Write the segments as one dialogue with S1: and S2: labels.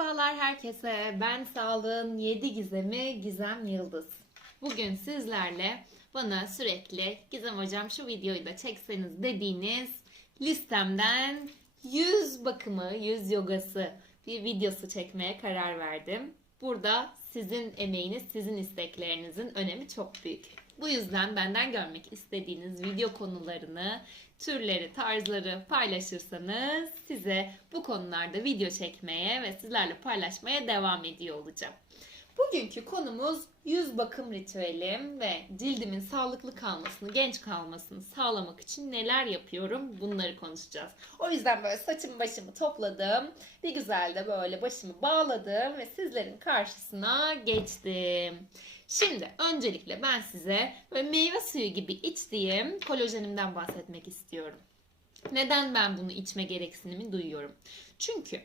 S1: Merhabalar herkese. Ben Sağlığın 7 Gizemi Gizem Yıldız. Bugün sizlerle bana sürekli Gizem hocam şu videoyu da çekseniz dediğiniz listemden yüz bakımı, yüz yogası bir videosu çekmeye karar verdim. Burada sizin emeğiniz, sizin isteklerinizin önemi çok büyük. Bu yüzden benden görmek istediğiniz video konularını, türleri, tarzları paylaşırsanız size bu konularda video çekmeye ve sizlerle paylaşmaya devam ediyor olacağım. Bugünkü konumuz yüz bakım ritüelim ve cildimin sağlıklı kalmasını, genç kalmasını sağlamak için neler yapıyorum bunları konuşacağız. O yüzden böyle saçımı başımı topladım. Bir güzel de böyle başımı bağladım ve sizlerin karşısına geçtim. Şimdi öncelikle ben size böyle meyve suyu gibi içtiğim kolajenimden bahsetmek istiyorum. Neden ben bunu içme gereksinimi duyuyorum? Çünkü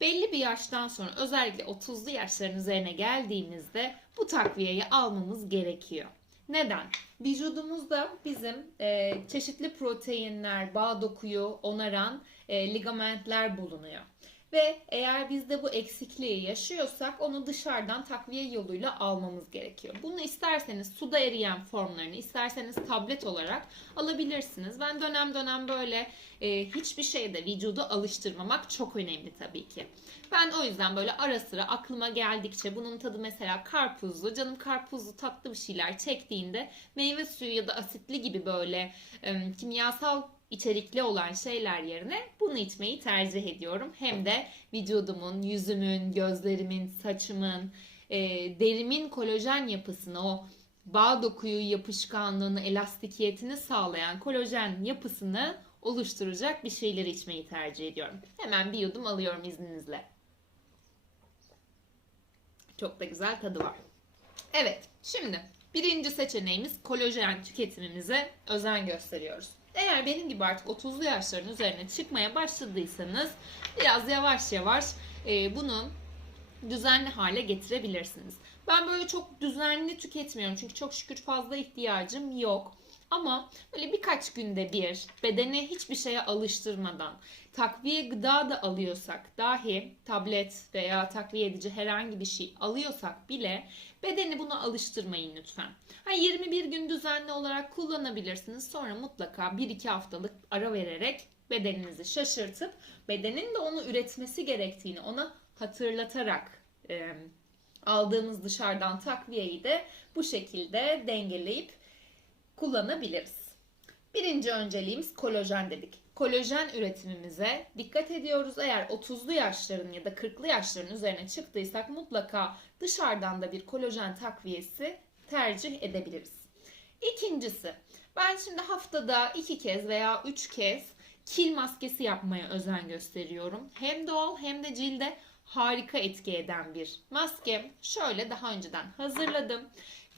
S1: belli bir yaştan sonra özellikle 30'lu yaşların üzerine geldiğimizde bu takviyeyi almamız gerekiyor. Neden? Vücudumuzda bizim e, çeşitli proteinler, bağ dokuyu onaran e, ligamentler bulunuyor. Ve eğer biz de bu eksikliği yaşıyorsak onu dışarıdan takviye yoluyla almamız gerekiyor. Bunu isterseniz suda eriyen formlarını, isterseniz tablet olarak alabilirsiniz. Ben dönem dönem böyle e, hiçbir şeyde vücudu alıştırmamak çok önemli tabii ki. Ben o yüzden böyle ara sıra aklıma geldikçe bunun tadı mesela karpuzlu, canım karpuzlu tatlı bir şeyler çektiğinde meyve suyu ya da asitli gibi böyle e, kimyasal içerikli olan şeyler yerine bunu içmeyi tercih ediyorum. Hem de vücudumun, yüzümün, gözlerimin, saçımın, e, derimin kolajen yapısını, o bağ dokuyu, yapışkanlığını, elastikiyetini sağlayan kolajen yapısını oluşturacak bir şeyleri içmeyi tercih ediyorum. Hemen bir yudum alıyorum izninizle. Çok da güzel tadı var. Evet, şimdi birinci seçeneğimiz kolajen tüketimimize özen gösteriyoruz. Eğer benim gibi artık 30'lu yaşların üzerine çıkmaya başladıysanız biraz yavaş yavaş e, bunu düzenli hale getirebilirsiniz. Ben böyle çok düzenli tüketmiyorum çünkü çok şükür fazla ihtiyacım yok. Ama böyle birkaç günde bir bedene hiçbir şeye alıştırmadan takviye gıda da alıyorsak dahi tablet veya takviye edici herhangi bir şey alıyorsak bile bedeni buna alıştırmayın lütfen. Ha, 21 gün düzenli olarak kullanabilirsiniz. Sonra mutlaka 1-2 haftalık ara vererek bedeninizi şaşırtıp bedenin de onu üretmesi gerektiğini ona hatırlatarak e, aldığımız dışarıdan takviyeyi de bu şekilde dengeleyip kullanabiliriz. Birinci önceliğimiz kolajen dedik. Kolajen üretimimize dikkat ediyoruz. Eğer 30'lu yaşların ya da 40'lı yaşların üzerine çıktıysak mutlaka dışarıdan da bir kolajen takviyesi tercih edebiliriz. İkincisi, ben şimdi haftada iki kez veya üç kez kil maskesi yapmaya özen gösteriyorum. Hem doğal hem de cilde harika etki eden bir maske. Şöyle daha önceden hazırladım.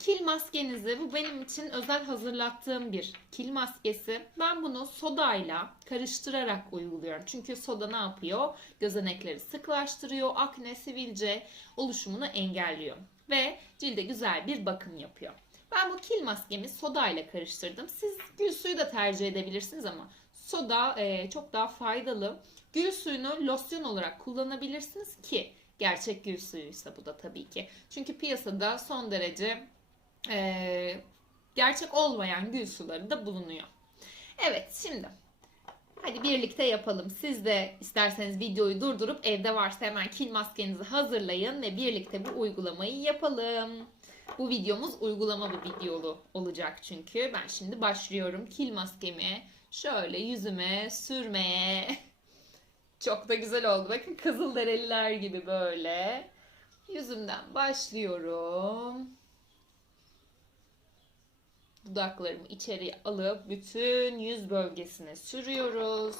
S1: Kil maskenizi bu benim için özel hazırlattığım bir kil maskesi. Ben bunu sodayla karıştırarak uyguluyorum. Çünkü soda ne yapıyor? Gözenekleri sıklaştırıyor, akne, sivilce oluşumunu engelliyor ve cilde güzel bir bakım yapıyor. Ben bu kil maskemi soda ile karıştırdım. Siz gül suyu da tercih edebilirsiniz ama soda e, çok daha faydalı. Gül suyunu losyon olarak kullanabilirsiniz ki gerçek gül suyuysa bu da tabii ki. Çünkü piyasada son derece e, gerçek olmayan gül suları da bulunuyor. Evet şimdi hadi birlikte yapalım. Siz de isterseniz videoyu durdurup evde varsa hemen kil maskenizi hazırlayın ve birlikte bu uygulamayı yapalım. Bu videomuz uygulama bir videolu olacak çünkü. Ben şimdi başlıyorum kil maskemi şöyle yüzüme sürmeye. Çok da güzel oldu. Bakın kızılderililer gibi böyle. Yüzümden başlıyorum. Dudaklarımı içeriye alıp bütün yüz bölgesine sürüyoruz.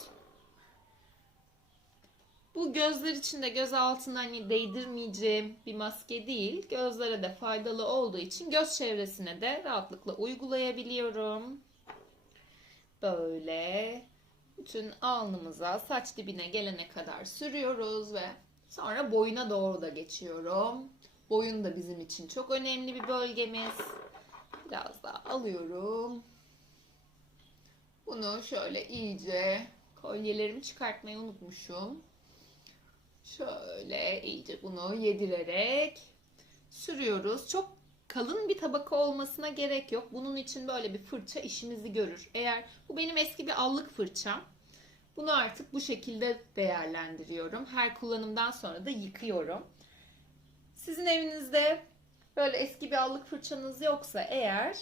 S1: Bu gözler için de göz altına hani değdirmeyeceğim bir maske değil. Gözlere de faydalı olduğu için göz çevresine de rahatlıkla uygulayabiliyorum. Böyle bütün alnımıza saç dibine gelene kadar sürüyoruz ve sonra boyuna doğru da geçiyorum. Boyun da bizim için çok önemli bir bölgemiz. Biraz daha alıyorum. Bunu şöyle iyice kolyelerimi çıkartmayı unutmuşum. Şöyle iyice bunu yedirerek sürüyoruz. Çok kalın bir tabaka olmasına gerek yok. Bunun için böyle bir fırça işimizi görür. Eğer bu benim eski bir allık fırçam. Bunu artık bu şekilde değerlendiriyorum. Her kullanımdan sonra da yıkıyorum. Sizin evinizde böyle eski bir allık fırçanız yoksa eğer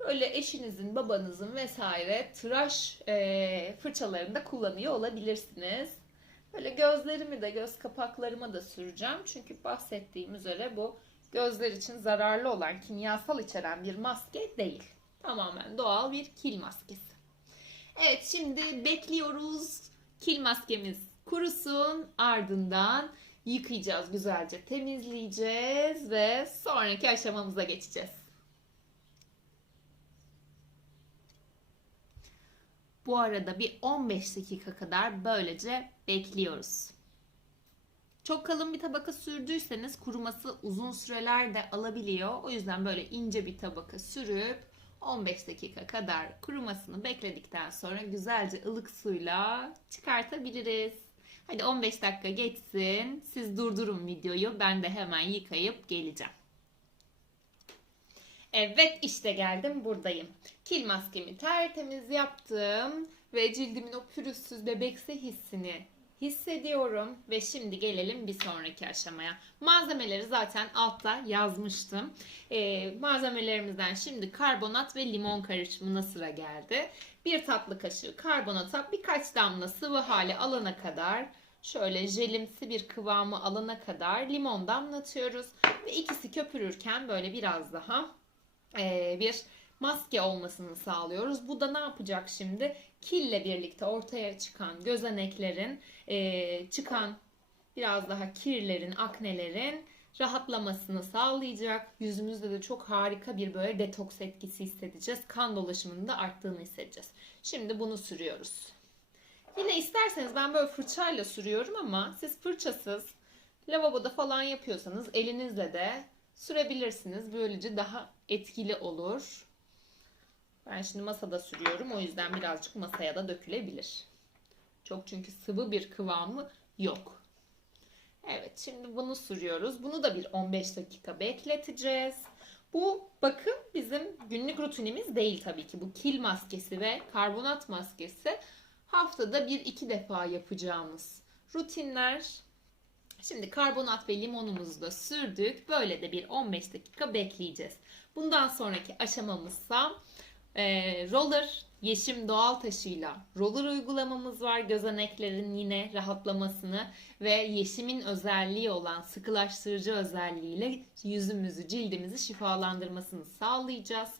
S1: böyle eşinizin, babanızın vesaire tıraş e, fırçalarını da kullanıyor olabilirsiniz. Böyle gözlerimi de göz kapaklarıma da süreceğim. Çünkü bahsettiğim üzere bu gözler için zararlı olan kimyasal içeren bir maske değil. Tamamen doğal bir kil maskesi. Evet şimdi bekliyoruz. Kil maskemiz kurusun. Ardından yıkayacağız güzelce temizleyeceğiz ve sonraki aşamamıza geçeceğiz. Bu arada bir 15 dakika kadar böylece bekliyoruz. Çok kalın bir tabaka sürdüyseniz kuruması uzun süreler de alabiliyor. O yüzden böyle ince bir tabaka sürüp 15 dakika kadar kurumasını bekledikten sonra güzelce ılık suyla çıkartabiliriz. Hadi 15 dakika geçsin. Siz durdurun videoyu. Ben de hemen yıkayıp geleceğim. Evet işte geldim buradayım. Kil maskemi tertemiz yaptım ve cildimin o pürüzsüz bebeksi hissini hissediyorum ve şimdi gelelim bir sonraki aşamaya. Malzemeleri zaten altta yazmıştım. Ee, malzemelerimizden şimdi karbonat ve limon karışımına sıra geldi. Bir tatlı kaşığı karbonata birkaç damla sıvı hali alana kadar şöyle jelimsi bir kıvamı alana kadar limon damlatıyoruz. Ve ikisi köpürürken böyle biraz daha e, bir maske olmasını sağlıyoruz. Bu da ne yapacak şimdi? Kille birlikte ortaya çıkan gözeneklerin, e, çıkan biraz daha kirlerin, aknelerin rahatlamasını sağlayacak. Yüzümüzde de çok harika bir böyle detoks etkisi hissedeceğiz. Kan dolaşımının da arttığını hissedeceğiz. Şimdi bunu sürüyoruz. Yine isterseniz ben böyle fırçayla sürüyorum ama siz fırçasız lavaboda falan yapıyorsanız elinizle de sürebilirsiniz. Böylece daha etkili olur. Ben şimdi masada sürüyorum. O yüzden birazcık masaya da dökülebilir. Çok çünkü sıvı bir kıvamı yok. Evet şimdi bunu sürüyoruz. Bunu da bir 15 dakika bekleteceğiz. Bu bakın bizim günlük rutinimiz değil tabii ki. Bu kil maskesi ve karbonat maskesi haftada bir iki defa yapacağımız rutinler. Şimdi karbonat ve limonumuzu da sürdük. Böyle de bir 15 dakika bekleyeceğiz. Bundan sonraki aşamamızsa e, roller Yeşim doğal taşıyla roller uygulamamız var. Gözeneklerin yine rahatlamasını ve Yeşim'in özelliği olan sıkılaştırıcı özelliğiyle yüzümüzü, cildimizi şifalandırmasını sağlayacağız.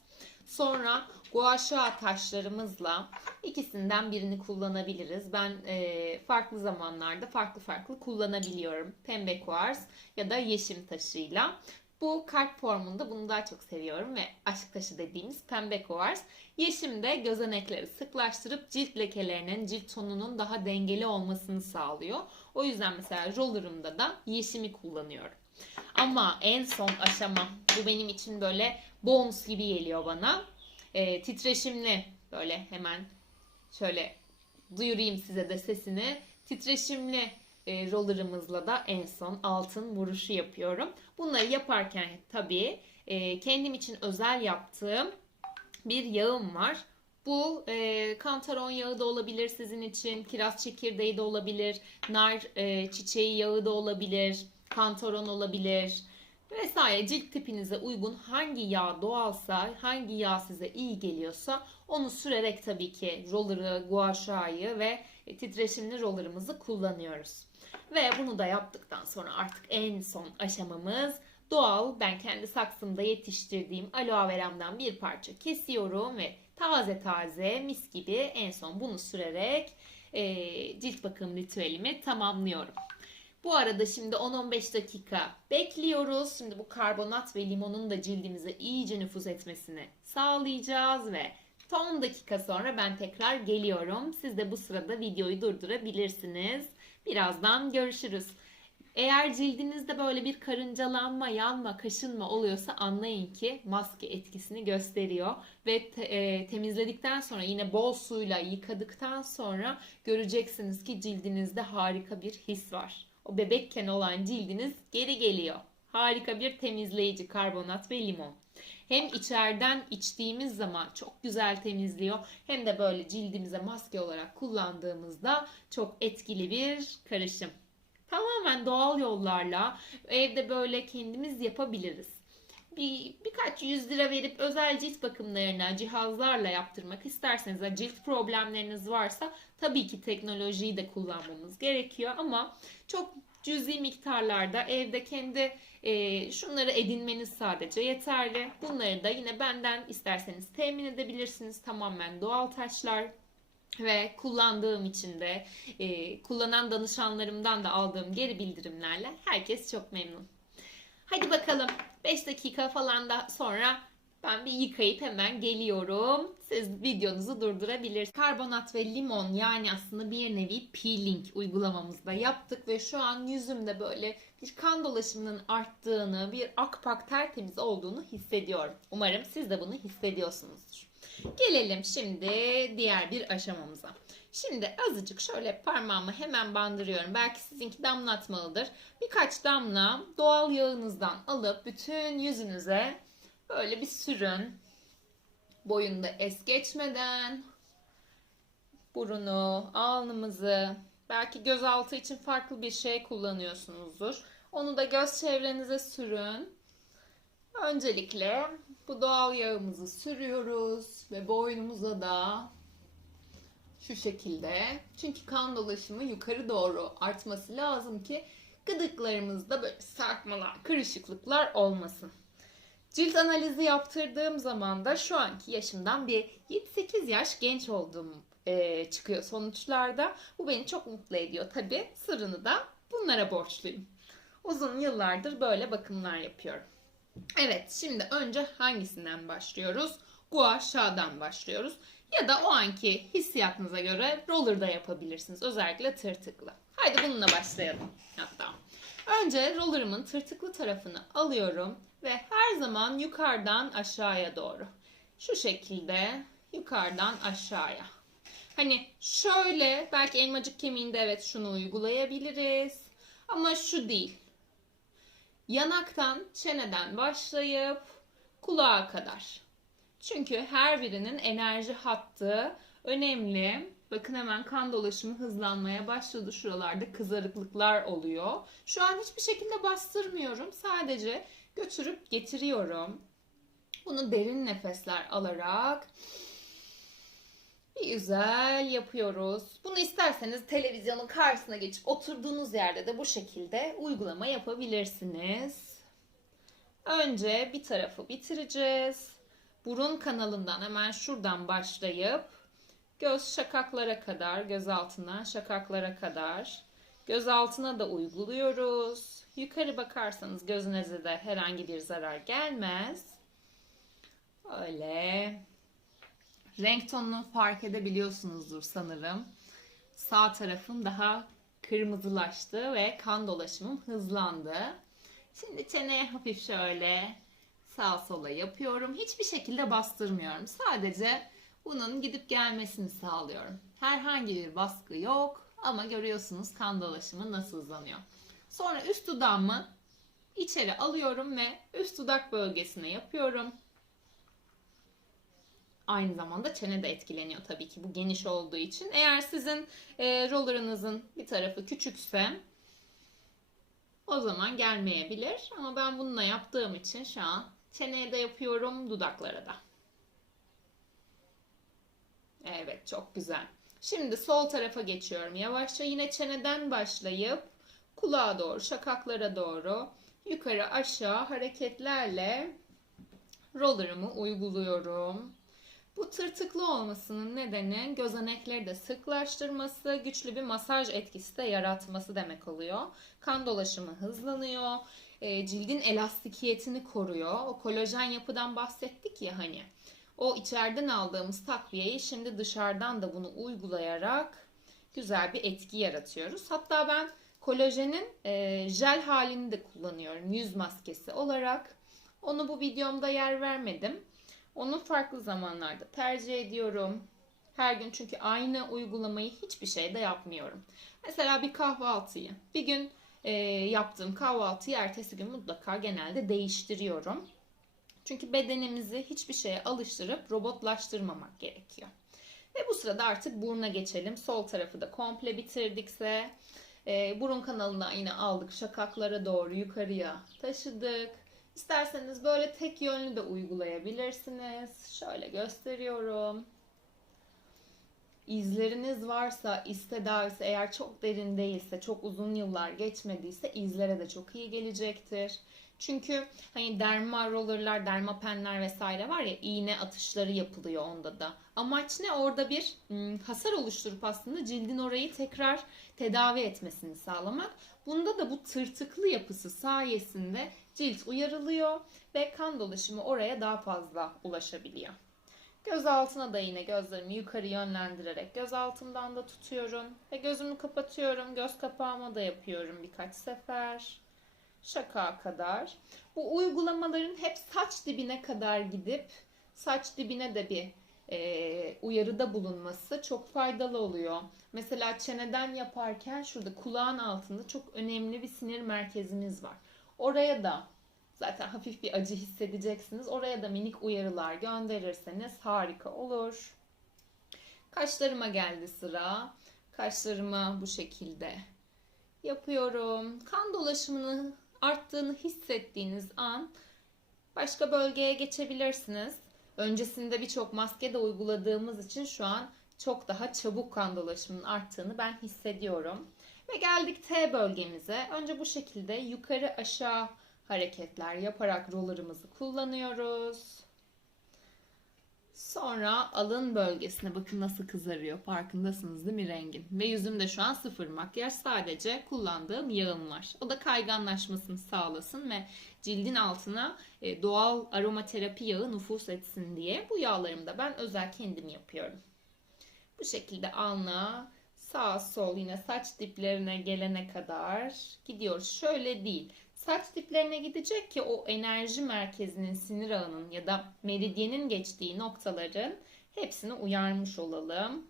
S1: Sonra gua sha taşlarımızla ikisinden birini kullanabiliriz. Ben e, farklı zamanlarda farklı farklı kullanabiliyorum. Pembe kuars ya da yeşim taşıyla. Bu kalp formunda bunu daha çok seviyorum ve aşk taşı dediğimiz pembe kuvars. Yeşim de gözenekleri sıklaştırıp cilt lekelerinin, cilt tonunun daha dengeli olmasını sağlıyor. O yüzden mesela rollerımda da yeşimi kullanıyorum. Ama en son aşama bu benim için böyle bonus gibi geliyor bana. E, titreşimli böyle hemen şöyle duyurayım size de sesini. Titreşimli e, rollerımızla da en son altın vuruşu yapıyorum. Bunları yaparken tabii e, kendim için özel yaptığım bir yağım var. Bu e, kantaron yağı da olabilir sizin için, kiraz çekirdeği de olabilir, nar e, çiçeği yağı da olabilir, kantaron olabilir vesaire cilt tipinize uygun hangi yağ doğalsa, hangi yağ size iyi geliyorsa onu sürerek tabii ki roller'ı, gua sha'yı ve titreşimli roller'ımızı kullanıyoruz. Ve bunu da yaptıktan sonra artık en son aşamamız doğal ben kendi saksımda yetiştirdiğim aloe veramdan bir parça kesiyorum ve taze taze mis gibi en son bunu sürerek e, cilt bakım ritüelimi tamamlıyorum. Bu arada şimdi 10-15 dakika bekliyoruz. Şimdi bu karbonat ve limonun da cildimize iyice nüfuz etmesini sağlayacağız ve 10 dakika sonra ben tekrar geliyorum. Siz de bu sırada videoyu durdurabilirsiniz. Birazdan görüşürüz. Eğer cildinizde böyle bir karıncalanma, yanma, kaşınma oluyorsa anlayın ki maske etkisini gösteriyor. Ve te, e, temizledikten sonra yine bol suyla yıkadıktan sonra göreceksiniz ki cildinizde harika bir his var. o bebekken olan cildiniz geri geliyor. Harika bir temizleyici karbonat ve limon. Hem içeriden içtiğimiz zaman çok güzel temizliyor hem de böyle cildimize maske olarak kullandığımızda çok etkili bir karışım. Tamamen doğal yollarla evde böyle kendimiz yapabiliriz. Bir, birkaç yüz lira verip özel cilt bakımlarına cihazlarla yaptırmak isterseniz ve cilt problemleriniz varsa tabii ki teknolojiyi de kullanmamız gerekiyor ama çok cüzi miktarlarda evde kendi e, şunları edinmeniz sadece yeterli. Bunları da yine benden isterseniz temin edebilirsiniz. Tamamen doğal taşlar ve kullandığım için de e, kullanan danışanlarımdan da aldığım geri bildirimlerle herkes çok memnun. Hadi bakalım 5 dakika falan da sonra ben bir yıkayıp hemen geliyorum. Siz videonuzu durdurabilirsiniz. Karbonat ve limon yani aslında bir nevi peeling uygulamamızda yaptık ve şu an yüzümde böyle bir kan dolaşımının arttığını, bir akpak tertemiz olduğunu hissediyorum. Umarım siz de bunu hissediyorsunuzdur. Gelelim şimdi diğer bir aşamamıza. Şimdi azıcık şöyle parmağımı hemen bandırıyorum. Belki sizinki damlatmalıdır. Birkaç damla doğal yağınızdan alıp bütün yüzünüze böyle bir sürün. Boyunda es geçmeden burunu, alnımızı, belki gözaltı için farklı bir şey kullanıyorsunuzdur. Onu da göz çevrenize sürün. Öncelikle bu doğal yağımızı sürüyoruz ve boynumuza da şu şekilde. Çünkü kan dolaşımı yukarı doğru artması lazım ki gıdıklarımızda böyle sarkmalar, kırışıklıklar olmasın. Cilt analizi yaptırdığım zaman da şu anki yaşımdan bir 7-8 yaş genç olduğum e, çıkıyor sonuçlarda. Bu beni çok mutlu ediyor tabi. Sırrını da bunlara borçluyum. Uzun yıllardır böyle bakımlar yapıyorum. Evet şimdi önce hangisinden başlıyoruz? Gua Sha'dan başlıyoruz. Ya da o anki hissiyatınıza göre roller da yapabilirsiniz. Özellikle tırtıklı. Haydi bununla başlayalım hatta. Önce rollerımın tırtıklı tarafını alıyorum ve her zaman yukarıdan aşağıya doğru. Şu şekilde yukarıdan aşağıya. Hani şöyle belki elmacık kemiğinde evet şunu uygulayabiliriz. Ama şu değil. Yanaktan, çeneden başlayıp kulağa kadar. Çünkü her birinin enerji hattı önemli. Bakın hemen kan dolaşımı hızlanmaya başladı. Şuralarda kızarıklıklar oluyor. Şu an hiçbir şekilde bastırmıyorum. Sadece götürüp getiriyorum. Bunu derin nefesler alarak güzel yapıyoruz. Bunu isterseniz televizyonun karşısına geçip oturduğunuz yerde de bu şekilde uygulama yapabilirsiniz. Önce bir tarafı bitireceğiz. Burun kanalından hemen şuradan başlayıp göz şakaklara kadar, göz altından şakaklara kadar göz altına da uyguluyoruz. Yukarı bakarsanız gözünüze de herhangi bir zarar gelmez. Öyle. Renk tonunu fark edebiliyorsunuzdur sanırım. Sağ tarafım daha kırmızılaştı ve kan dolaşımım hızlandı. Şimdi çeneye hafif şöyle sağ sola yapıyorum. Hiçbir şekilde bastırmıyorum. Sadece bunun gidip gelmesini sağlıyorum. Herhangi bir baskı yok ama görüyorsunuz kan dolaşımı nasıl hızlanıyor. Sonra üst dudağımı içeri alıyorum ve üst dudak bölgesine yapıyorum. Aynı zamanda çene de etkileniyor tabii ki bu geniş olduğu için. Eğer sizin e, rollerınızın bir tarafı küçükse o zaman gelmeyebilir. Ama ben bununla yaptığım için şu an çeneye de yapıyorum, dudaklara da. Evet, çok güzel. Şimdi sol tarafa geçiyorum. Yavaşça yine çeneden başlayıp kulağa doğru, şakaklara doğru yukarı aşağı hareketlerle rollerımı uyguluyorum. Bu tırtıklı olmasının nedeni gözenekleri de sıklaştırması, güçlü bir masaj etkisi de yaratması demek oluyor. Kan dolaşımı hızlanıyor, e, cildin elastikiyetini koruyor. O kolajen yapıdan bahsettik ya hani. O içeriden aldığımız takviyeyi şimdi dışarıdan da bunu uygulayarak güzel bir etki yaratıyoruz. Hatta ben kolajenin e, jel halini de kullanıyorum yüz maskesi olarak. Onu bu videomda yer vermedim. Onu farklı zamanlarda tercih ediyorum. Her gün çünkü aynı uygulamayı hiçbir şeyde yapmıyorum. Mesela bir kahvaltıyı bir gün e, yaptığım kahvaltıyı ertesi gün mutlaka genelde değiştiriyorum. Çünkü bedenimizi hiçbir şeye alıştırıp robotlaştırmamak gerekiyor. Ve bu sırada artık buruna geçelim. Sol tarafı da komple bitirdikse e, burun kanalına yine aldık şakaklara doğru yukarıya taşıdık. İsterseniz böyle tek yönlü de uygulayabilirsiniz. Şöyle gösteriyorum. İzleriniz varsa, iz eğer çok derin değilse, çok uzun yıllar geçmediyse izlere de çok iyi gelecektir. Çünkü hani derma rollerlar, dermapenler vesaire var ya iğne atışları yapılıyor onda da. Amaç ne? Orada bir ım, hasar oluşturup aslında cildin orayı tekrar tedavi etmesini sağlamak. Bunda da bu tırtıklı yapısı sayesinde cilt uyarılıyor ve kan dolaşımı oraya daha fazla ulaşabiliyor. Göz altına da yine gözlerimi yukarı yönlendirerek göz altımdan da tutuyorum ve gözümü kapatıyorum. Göz kapağıma da yapıyorum birkaç sefer. Şaka kadar. Bu uygulamaların hep saç dibine kadar gidip saç dibine de bir e, uyarıda bulunması çok faydalı oluyor. Mesela çeneden yaparken şurada kulağın altında çok önemli bir sinir merkezimiz var. Oraya da zaten hafif bir acı hissedeceksiniz. Oraya da minik uyarılar gönderirseniz harika olur. Kaşlarıma geldi sıra. Kaşlarıma bu şekilde yapıyorum. Kan dolaşımını arttığını hissettiğiniz an başka bölgeye geçebilirsiniz. Öncesinde birçok maske de uyguladığımız için şu an çok daha çabuk kan dolaşımının arttığını ben hissediyorum. Ve geldik T bölgemize. Önce bu şekilde yukarı aşağı hareketler yaparak rollerımızı kullanıyoruz. Sonra alın bölgesine bakın nasıl kızarıyor. Farkındasınız değil mi rengin? Ve yüzümde şu an sıfır makyaj. Sadece kullandığım yağım var. O da kayganlaşmasını sağlasın ve cildin altına e, doğal aromaterapi yağı nüfus etsin diye. Bu yağlarımı da ben özel kendim yapıyorum. Bu şekilde alnına sağ sol yine saç diplerine gelene kadar gidiyoruz. Şöyle değil. Saç diplerine gidecek ki o enerji merkezinin sinir ağının ya da meridyenin geçtiği noktaların hepsini uyarmış olalım.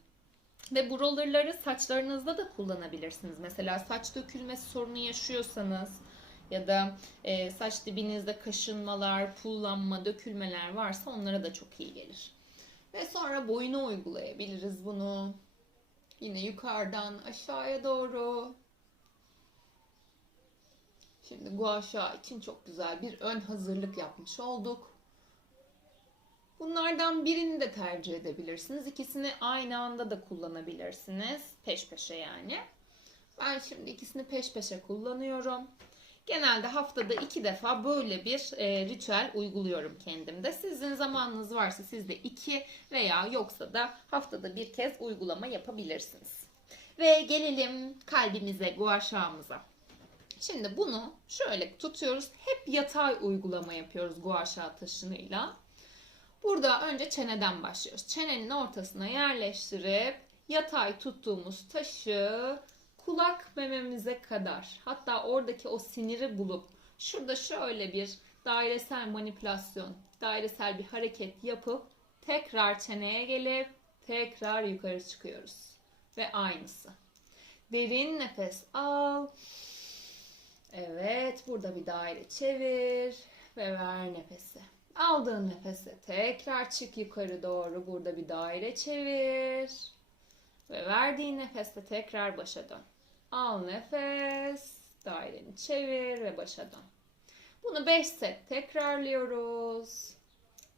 S1: Ve bu rollerları saçlarınızda da kullanabilirsiniz. Mesela saç dökülmesi sorunu yaşıyorsanız ya da e, saç dibinizde kaşınmalar, pullanma, dökülmeler varsa onlara da çok iyi gelir. Ve sonra boyuna uygulayabiliriz bunu. Yine yukarıdan aşağıya doğru. Şimdi gua sha için çok güzel bir ön hazırlık yapmış olduk. Bunlardan birini de tercih edebilirsiniz. İkisini aynı anda da kullanabilirsiniz. Peş peşe yani. Ben şimdi ikisini peş peşe kullanıyorum. Genelde haftada iki defa böyle bir e, ritüel uyguluyorum kendimde. Sizin zamanınız varsa siz de iki veya yoksa da haftada bir kez uygulama yapabilirsiniz. Ve gelelim kalbimize, guaşağımıza. Şimdi bunu şöyle tutuyoruz. Hep yatay uygulama yapıyoruz guaşa taşınıyla. Burada önce çeneden başlıyoruz. Çenenin ortasına yerleştirip yatay tuttuğumuz taşı kulak mememize kadar hatta oradaki o siniri bulup şurada şöyle bir dairesel manipülasyon, dairesel bir hareket yapıp tekrar çeneye gelip tekrar yukarı çıkıyoruz. Ve aynısı. Derin nefes al. Evet, burada bir daire çevir ve ver nefesi. Aldığın nefese tekrar çık yukarı doğru. Burada bir daire çevir. Ve verdiğin nefeste tekrar başa dön. Al nefes, daireni çevir ve başa dön. Bunu 5 set tekrarlıyoruz.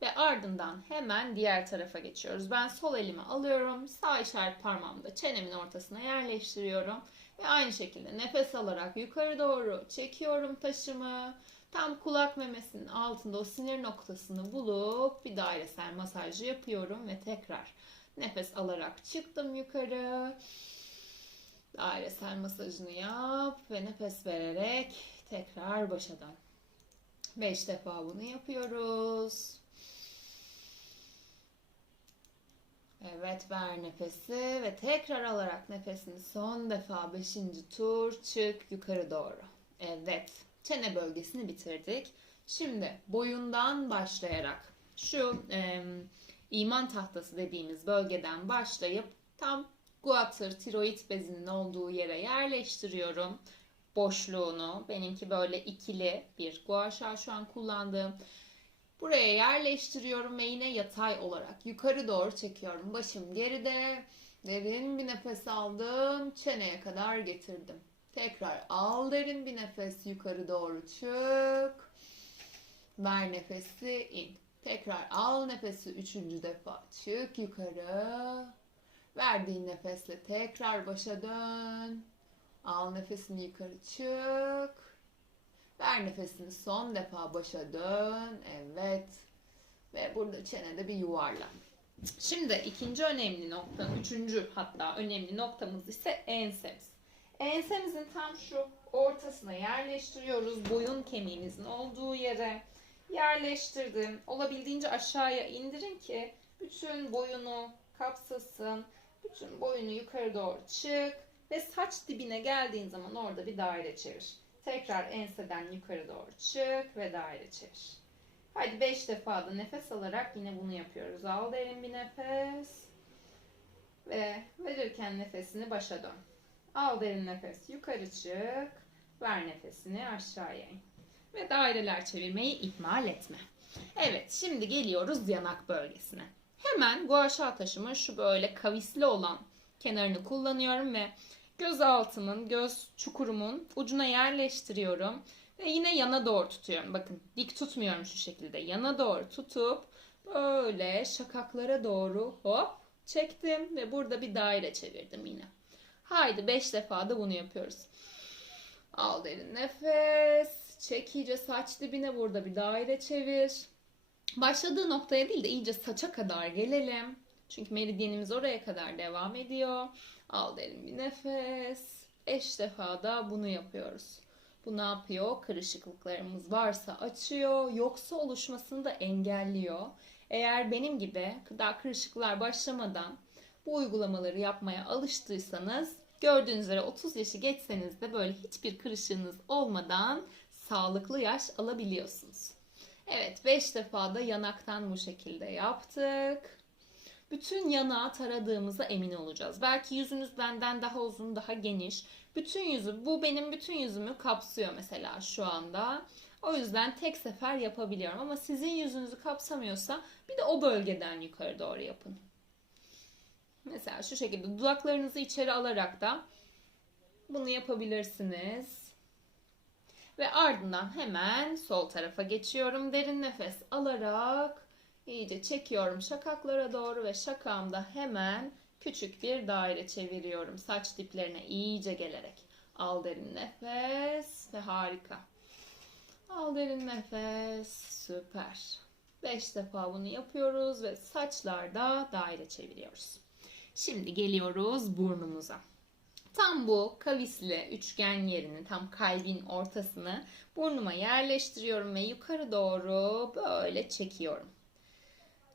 S1: Ve ardından hemen diğer tarafa geçiyoruz. Ben sol elimi alıyorum. Sağ işaret parmağımı da çenemin ortasına yerleştiriyorum. Ve aynı şekilde nefes alarak yukarı doğru çekiyorum taşımı. Tam kulak memesinin altında o sinir noktasını bulup bir dairesel masajı yapıyorum ve tekrar nefes alarak çıktım yukarı. Dairesel masajını yap ve nefes vererek tekrar başa dön. 5 defa bunu yapıyoruz. Evet ver nefesi ve tekrar alarak nefesini son defa 5. tur çık yukarı doğru. Evet çene bölgesini bitirdik. Şimdi boyundan başlayarak şu e, iman tahtası dediğimiz bölgeden başlayıp tam guatr tiroid bezinin olduğu yere yerleştiriyorum. boşluğunu, benimki böyle ikili bir guaşa şu an kullandığım. Buraya yerleştiriyorum ve yine yatay olarak yukarı doğru çekiyorum. Başım geride, derin bir nefes aldım, çeneye kadar getirdim. Tekrar al derin bir nefes yukarı doğru çık. Ver nefesi in. Tekrar al nefesi üçüncü defa çık yukarı. Verdiğin nefesle tekrar başa dön. Al nefesini yukarı çık. Ver nefesini son defa başa dön. Evet. Ve burada çenede bir yuvarlan. Şimdi ikinci önemli nokta, üçüncü hatta önemli noktamız ise ensemiz. Ensemizin tam şu ortasına yerleştiriyoruz. Boyun kemiğimizin olduğu yere yerleştirdim. Olabildiğince aşağıya indirin ki bütün boyunu kapsasın. Bütün boyunu yukarı doğru çık ve saç dibine geldiğin zaman orada bir daire çevir. Tekrar enseden yukarı doğru çık ve daire çevir. Hadi 5 defa da nefes alarak yine bunu yapıyoruz. Al derin bir nefes. Ve verirken nefesini başa dön. Al derin nefes yukarı çık. Ver nefesini aşağıya in. Ve daireler çevirmeyi ihmal etme. Evet şimdi geliyoruz yanak bölgesine. Hemen guaşa taşımın şu böyle kavisli olan kenarını kullanıyorum ve göz altımın, göz çukurumun ucuna yerleştiriyorum. Ve yine yana doğru tutuyorum. Bakın dik tutmuyorum şu şekilde. Yana doğru tutup böyle şakaklara doğru hop çektim ve burada bir daire çevirdim yine. Haydi 5 defa da bunu yapıyoruz. Al derin nefes. Çek iyice saç dibine burada bir daire çevir. Başladığı noktaya değil de iyice saça kadar gelelim. Çünkü meridyenimiz oraya kadar devam ediyor. Al derin bir nefes. 5 defa da bunu yapıyoruz. Bu ne yapıyor? Kırışıklıklarımız varsa açıyor, yoksa oluşmasını da engelliyor. Eğer benim gibi daha kırışıklar başlamadan bu uygulamaları yapmaya alıştıysanız gördüğünüz üzere 30 yaşı geçseniz de böyle hiçbir kırışığınız olmadan sağlıklı yaş alabiliyorsunuz. Evet 5 defa da yanaktan bu şekilde yaptık. Bütün yanağı taradığımıza emin olacağız. Belki yüzünüz benden daha uzun, daha geniş. Bütün yüzü, bu benim bütün yüzümü kapsıyor mesela şu anda. O yüzden tek sefer yapabiliyorum. Ama sizin yüzünüzü kapsamıyorsa bir de o bölgeden yukarı doğru yapın. Mesela şu şekilde dudaklarınızı içeri alarak da bunu yapabilirsiniz. Ve ardından hemen sol tarafa geçiyorum. Derin nefes alarak iyice çekiyorum şakaklara doğru ve şakağımda hemen küçük bir daire çeviriyorum. Saç diplerine iyice gelerek. Al derin nefes ve harika. Al derin nefes. Süper. 5 defa bunu yapıyoruz ve saçlarda daire çeviriyoruz. Şimdi geliyoruz burnumuza. Tam bu kavisli üçgen yerini, tam kalbin ortasını burnuma yerleştiriyorum ve yukarı doğru böyle çekiyorum.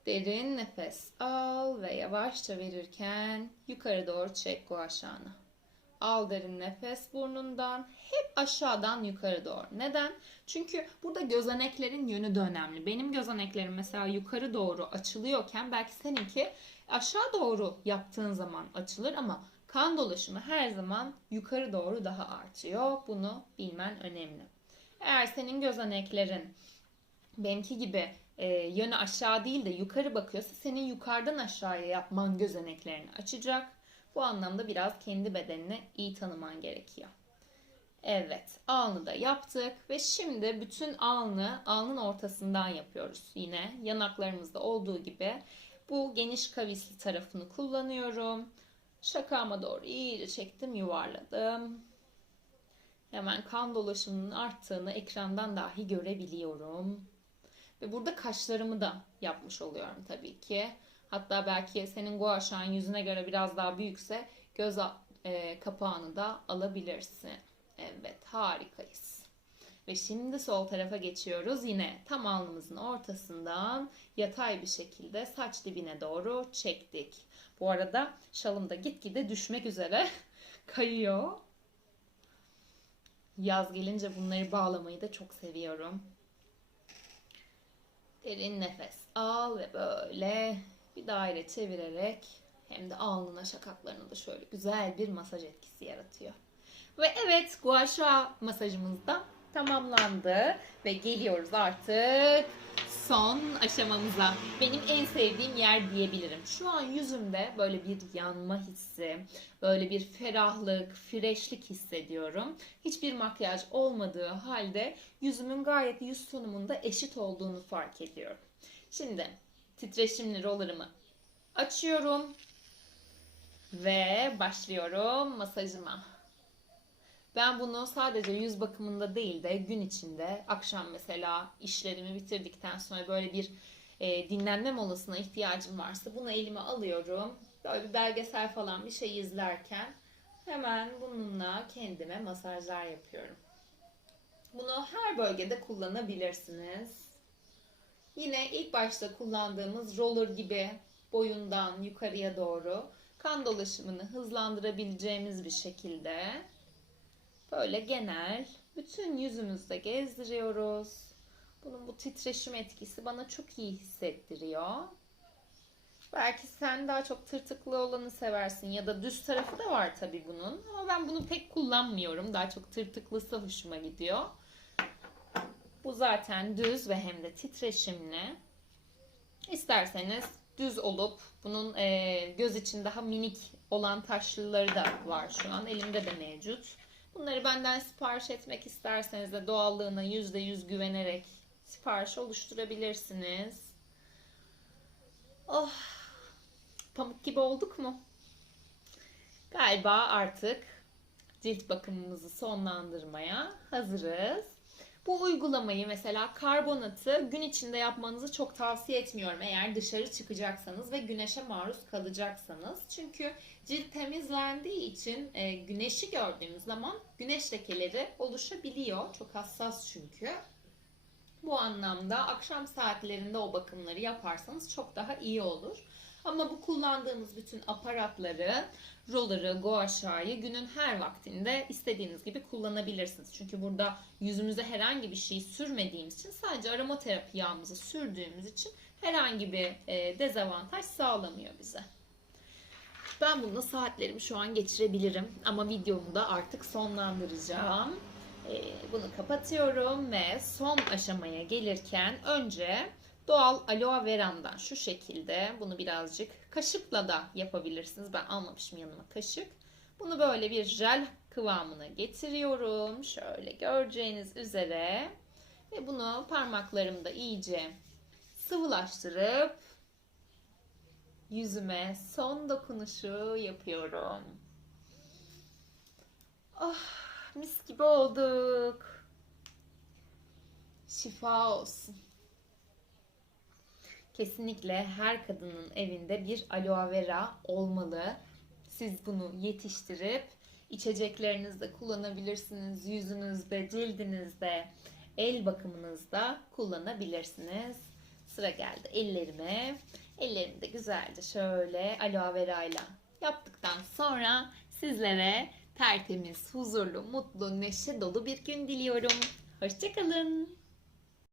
S1: Derin nefes al ve yavaşça verirken yukarı doğru çek guaşağını. Al derin nefes burnundan hep aşağıdan yukarı doğru. Neden? Çünkü burada gözeneklerin yönü de önemli. Benim gözeneklerim mesela yukarı doğru açılıyorken belki seninki aşağı doğru yaptığın zaman açılır ama kan dolaşımı her zaman yukarı doğru daha artıyor. Bunu bilmen önemli. Eğer senin gözeneklerin benimki gibi e, yönü aşağı değil de yukarı bakıyorsa senin yukarıdan aşağıya yapman gözeneklerini açacak. Bu anlamda biraz kendi bedenini iyi tanıman gerekiyor. Evet, alnı da yaptık ve şimdi bütün alnı alnın ortasından yapıyoruz. Yine yanaklarımızda olduğu gibi bu geniş kavisli tarafını kullanıyorum. Şakağıma doğru iyice çektim, yuvarladım. Hemen kan dolaşımının arttığını ekrandan dahi görebiliyorum. Ve burada kaşlarımı da yapmış oluyorum tabii ki. Hatta belki senin gua aşağın yüzüne göre biraz daha büyükse göz e, kapağını da alabilirsin. Evet harikayız. Ve şimdi sol tarafa geçiyoruz. Yine tam alnımızın ortasından yatay bir şekilde saç dibine doğru çektik. Bu arada şalım da gitgide düşmek üzere kayıyor. Yaz gelince bunları bağlamayı da çok seviyorum. Derin nefes al ve böyle bir daire çevirerek hem de alnına şakaklarına da şöyle güzel bir masaj etkisi yaratıyor. Ve evet gua sha masajımız da tamamlandı. Ve geliyoruz artık son aşamamıza. Benim en sevdiğim yer diyebilirim. Şu an yüzümde böyle bir yanma hissi, böyle bir ferahlık, freşlik hissediyorum. Hiçbir makyaj olmadığı halde yüzümün gayet yüz tonumunda eşit olduğunu fark ediyorum. Şimdi titreşimli rollerımı açıyorum ve başlıyorum masajıma. Ben bunu sadece yüz bakımında değil de gün içinde akşam mesela işlerimi bitirdikten sonra böyle bir e, dinlenme molasına ihtiyacım varsa bunu elime alıyorum. Böyle bir belgesel falan bir şey izlerken hemen bununla kendime masajlar yapıyorum. Bunu her bölgede kullanabilirsiniz. Yine ilk başta kullandığımız roller gibi boyundan yukarıya doğru kan dolaşımını hızlandırabileceğimiz bir şekilde böyle genel bütün yüzümüzde gezdiriyoruz. Bunun bu titreşim etkisi bana çok iyi hissettiriyor. Belki sen daha çok tırtıklı olanı seversin ya da düz tarafı da var tabii bunun. Ama ben bunu pek kullanmıyorum. Daha çok tırtıklısı hoşuma gidiyor. Bu zaten düz ve hem de titreşimli. İsterseniz düz olup bunun e, göz için daha minik olan taşlıları da var şu an. Elimde de mevcut. Bunları benden sipariş etmek isterseniz de doğallığına %100 güvenerek sipariş oluşturabilirsiniz. Oh, pamuk gibi olduk mu? Galiba artık cilt bakımımızı sonlandırmaya hazırız. Bu uygulamayı mesela karbonatı gün içinde yapmanızı çok tavsiye etmiyorum eğer dışarı çıkacaksanız ve güneşe maruz kalacaksanız. Çünkü cilt temizlendiği için e, güneşi gördüğümüz zaman güneş lekeleri oluşabiliyor. Çok hassas çünkü. Bu anlamda akşam saatlerinde o bakımları yaparsanız çok daha iyi olur. Ama bu kullandığımız bütün aparatları, roller'ı, gua sha'yı günün her vaktinde istediğiniz gibi kullanabilirsiniz. Çünkü burada yüzümüze herhangi bir şey sürmediğimiz için sadece aromaterapi yağımızı sürdüğümüz için herhangi bir e, dezavantaj sağlamıyor bize. Ben bununla saatlerimi şu an geçirebilirim ama videomu da artık sonlandıracağım. E, bunu kapatıyorum ve son aşamaya gelirken önce doğal aloe veramdan şu şekilde bunu birazcık kaşıkla da yapabilirsiniz. Ben almamışım yanıma kaşık. Bunu böyle bir jel kıvamına getiriyorum. Şöyle göreceğiniz üzere. Ve bunu parmaklarımda iyice sıvılaştırıp yüzüme son dokunuşu yapıyorum. Oh, mis gibi olduk. Şifa olsun. Kesinlikle her kadının evinde bir aloe vera olmalı. Siz bunu yetiştirip içeceklerinizde kullanabilirsiniz. Yüzünüzde, cildinizde, el bakımınızda kullanabilirsiniz. Sıra geldi ellerime. Ellerimi de güzelce şöyle aloe vera ile yaptıktan sonra sizlere tertemiz, huzurlu, mutlu, neşe dolu bir gün diliyorum. Hoşçakalın.